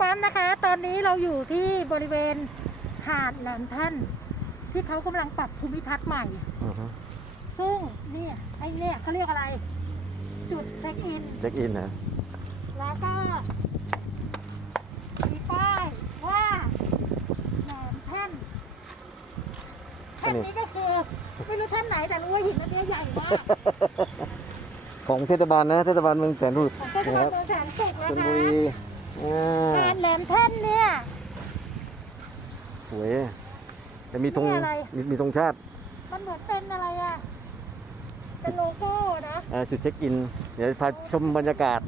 ปั๊มนะคะ ตอนนี้เราอยู่ที่บริเวณหาดแหลมท่านที่เขากำลังปรับภูมิทัศน์ใหม่ อือฮึซึ่งเนี่ยไอ้เนี่ยเขาเรียกอะไร จุดเช็คอิน เช็คอินนะแล้วก็มีป้ายว่าแหลมแท่นแท่นนี้ก็คือ ไม่รู้แท่นไหนแต่รู้ว่าหินอันเนี้ยใหญ่มากของเทศบาลนะเทศบาลเมืองแสนรูดของเทศบาลเมืองแสนสุขชนะลคะบุรี อ่าหาดแหลมแท่นเนี่ย สวยแต่มีธงนี่อะไร มีมีธงชาติมันเหมือนเป็นอะไรอะเป็นโลโก้นะอ่าจุดเช็คอิน เดี๋ยวพาชมบรรยากาศ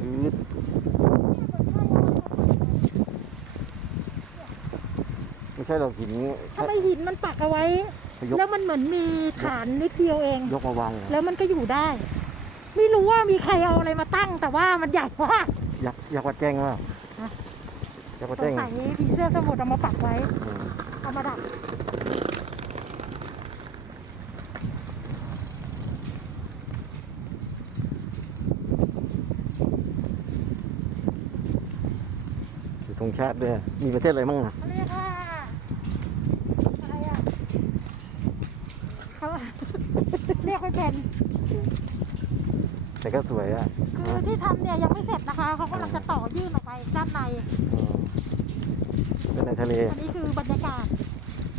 อืดไม่ใช่เราหินทำไมหินมันปักเอาไว้ ยกแล้วมันเหมือนมีฐานนิดเดียวเอง ยกมาวางแล้วมันก็อยู่ได้ ไม่รู้ว่ามีใครเอาอะไรมาตั้ง แต่ว่ามันใหญ่มากอยากอยากวัดแจ้งว่าฮะอยากวัดสแจ้งงสัยผีเสื้อสมุทรเอามาปักไว้ อืมเอามาดักมีธงชาติด้วยมีประเทศอะไรมั่งอะเขาเรียกว่าอะไรอะเขา เรียกไม่เป็น แต่ก็สวยอะคือที่ทำเนี่ยยังไม่เสร็จนะคะเขากำลังจะต่อยื่นออกไปด้านในอืมเป็นในทะเลอันนี้คือบรรยากาศ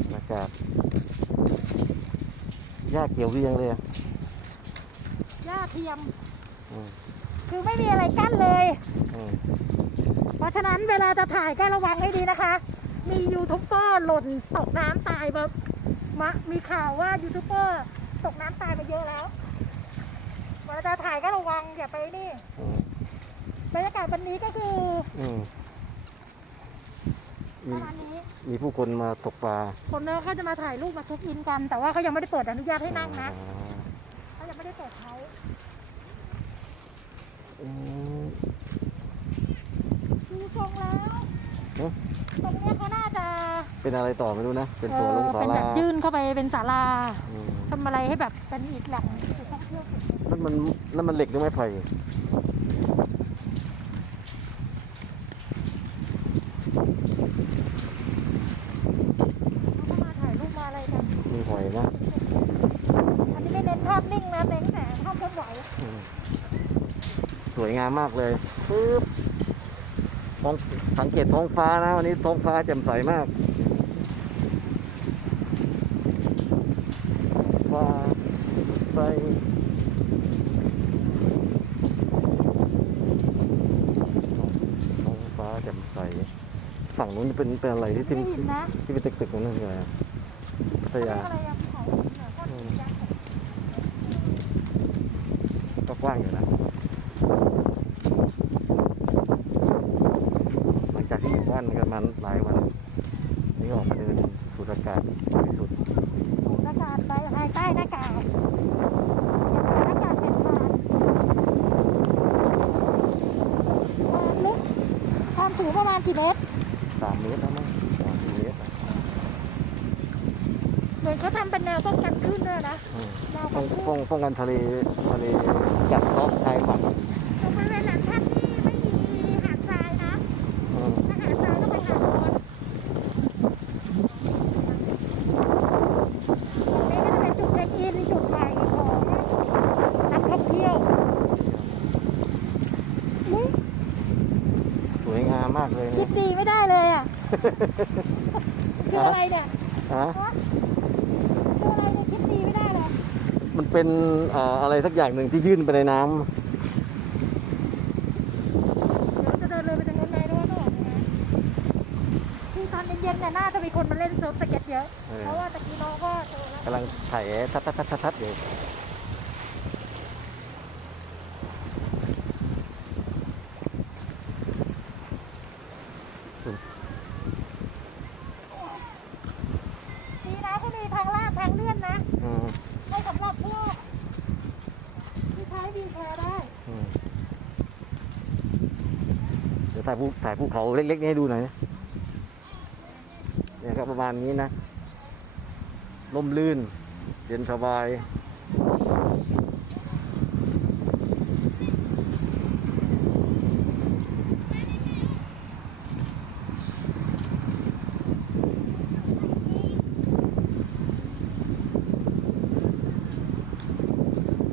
บรรยากาศหญ้าเขียวเรียงเลยอะหญ้าเทียม อืมคือไม่มีอะไรกั้นเลย อืมเพราะฉะนั้นเวลาจะถ่ายก็ระวังให้ดีนะคะ มียูทูบเบอร์หล่นตกน้ำตายแบบมะมีข่าวว่ายูทูบเบอร์ตกน้ำตายไปเยอะแล้ว เวลาจะถ่ายก็ระวังอย่าไปนี่อืมบรรยากาศวันนี้ก็คืออืมปมีระมาณนี้มีผู้คนมาตกปลาคนเนอะเขาจะมาถ่ายรูปมาเช็คอินกัน แต่ว่าเขายังไม่ได้เปิดอนุญาตให้นั่งนะอ๋อเขายังไม่ได้เปิดเขาอืม ดูทรงแล้วเอ๊ะ ตรงเนี้ยเขาน่าจะเป็นอะไรต่อไม่รู้นะ เป็นเอตัวลองศาเป็นแบลาบยื่นเข้าไปเป็นศาลาอืมทำอะไรให้แบบเป็นอีกแหล่ง นั่นมันนั่นมันเหล็กหรือไม้ไผ่เขาก็มาถ่ายรูปมาอะไรกัน มีหอยนะ อันนี้ไม่เน้นภาพนิ่งนะเน้นแต่ภาพเคลื่อนไหวอืมสวยงามมากเลยปึ๊บท้องสังเกตท้องฟ้านะ วันนี้ท้องฟ้าแจ่มใสมากฟ้าใสท้องฟ้าแจ่มใส ฝั่งนู้นเป็นเป็นอะไรที่ที่ไม่หินนะที่เป็นตึกๆตรงนั้นคืออะไรพัทเขาเรียยากอะไรอะภูเขาหินเหรอก้อนหินยักษ์ก็กว้างอยู่นะหลังจากที่อยู่บ้านกันมาหลายวันนี่ก็ออกมาเดินสูดอากาศบริสุทธิ์สูดอากาศไปภายใต้หน้ากากหน้ากากเป็นทานความลึกความสูงประมาณกี่เมตร สามเมตรแล้วมั้งสามสี่เมตรอะ เหมื อนเขาทำเป็นแนวป้องกันคลื่นด้วยนะอืมแนวป้กัอนงคลื่นป้องป้องกันทะเลทะเลจัดรอบชายฝั่งตรงบริเวณแหลมท่านนี่ไม่มีหาดทรายนะอืมถ้าหาดทรายต้องไปหาดนอนตรงนี้ก็จะเป็นจุดเช็คอินจุดใหม่ของนักท่องเที่ยวอุ๊ยสวยงามมากเลยคินะดดีไม่ได้เลยอะคืออะไรเนี่ยฮะ ฮะคืออะไรเนี่ยคิดดีไม่ได้เลย มัน เป็นอ่าอะไรสักอย่างหนึ่งที่ยื่นไปในน้ำเดี๋ยวจะเดินเลยไปตรงนู้นไหมหรือว่าต้องออกยังไงคือตอนเย็นๆเนี่ยน่าจะมีคนมาเล่นเซิร์ฟสเก็ตเยอะเออเพราะว่าตะกี้น้องก็เจอแล้วกำลังถ่ายทัดทัดทัดทัดทัดอยู่ายภูถ่ายภูเขาเล็กๆนี่ให้ดูหน่อยนะเนี่ยครับประมาณนี้นะลมลื่น เย็นสบาย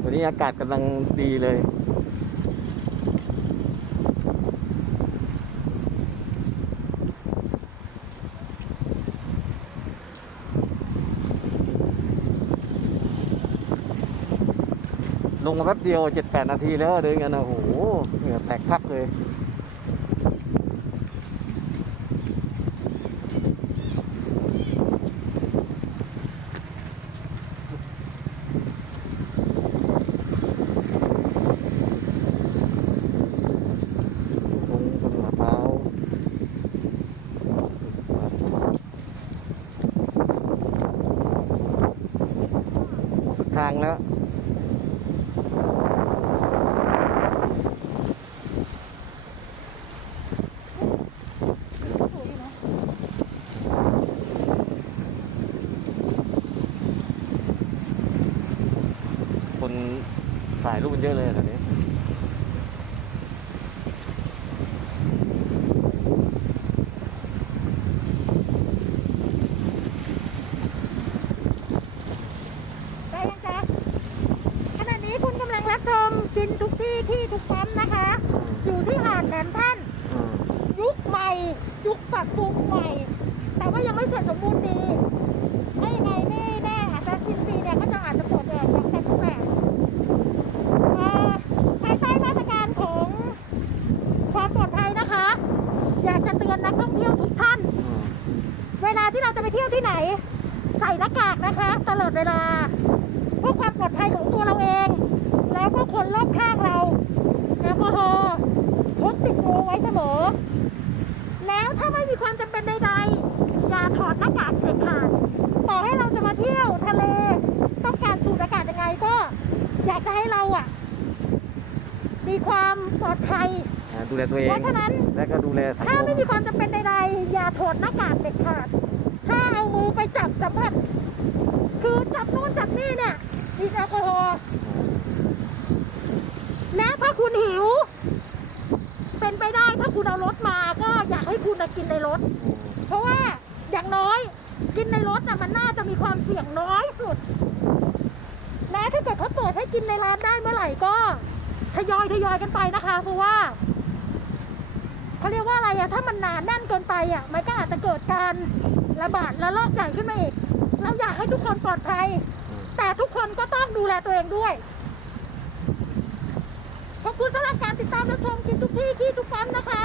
วันนี้อากาศกำลังดีเลย ลงมาแป๊บเดียวเจ็ดแปดนาทีแล้วเดินกันนะโอ้โหเหงื่อแตกพักเลยตรงบนหัวเท้าสุดทางแล้ว คน ถ่ายรูปกันเยอะเลยตอนนี้ได้ยังจ๊ะขณะนี้คุณกำลังรับชมกินทุกที่ที่ทุกปั๊มนะคะ อยู่ที่หาดแหลมท่าน อืมยุคใหม่ ยุคปรับปรุงใหม่ แต่ว่ายังไม่เสร็จสมบูรณ์ดีถ้ายังไงไม่แน่อาจจะสิ้นปีเนี่ยก็จะอาจจะเปิดแดดอย่างเต็มรูปแบบเอ่อภายใต้มาตรการของความปลอดภัยนะคะ อยากจะเตือนนักท่องเที่ยวทุกท่านอืมเวลาที่เราจะไปเที่ยวที่ไหน ใส่หน้ากากนะคะ ตลอดเวลาเพื่อความปลอดภัยของตัวเราเอง แล้วก็คนรอบข้างเราแอลกอฮอล์พกติดตัวไว้เสมอ แล้วถ้าไม่มีความจำเป็นใดๆอย่าถอดหน้ากากเด็ดขาดต่อให้เราจะมาเที่ยวทะเลต้องการสูดอากาศยังไงก็ อยากจะให้เราอะ มีความปลอดภัยอ่า ดูแลตัวเอง เพราะฉะนั้น และก็ดูแลสังถ้าคมไม่มีความจำเป็นใดๆ อย่าถอดหน้ากากเด็ดขาด ถ้าเอามือไปจับสัมผัส คือจับโน่นจับนี่เนี่ยมีแอลกอฮอล์แล้วถ้าคุณหิว เป็นไปได้ถ้าคุณเอารถมาก็อยากให้คุณน่ะกินในรถอืมเพราะว่าอย่างน้อยกินในรถน่ะมันน่าจะมีความเสี่ยงน้อยสุด และถ้าเกิดเขาเปิดให้กินในร้านได้เมื่อไหร่ก็ทยอยทยอยกันไปนะคะ เพราะว่า เขาเรียกว่าอะไรอะถ้ามันหนาแน่นเกินไปอะมันก็อาจจะเกิดการระบาดและโรคใหญ่ขึ้นมาอีก เราอยากให้ทุกคนปลอดภัย แต่ทุกคนก็ต้องดูแลตัวเองด้วย ขอบคุณสำหรับการติดตามรับชมกินทุกที่ที่ทุกปั๊มนะคะ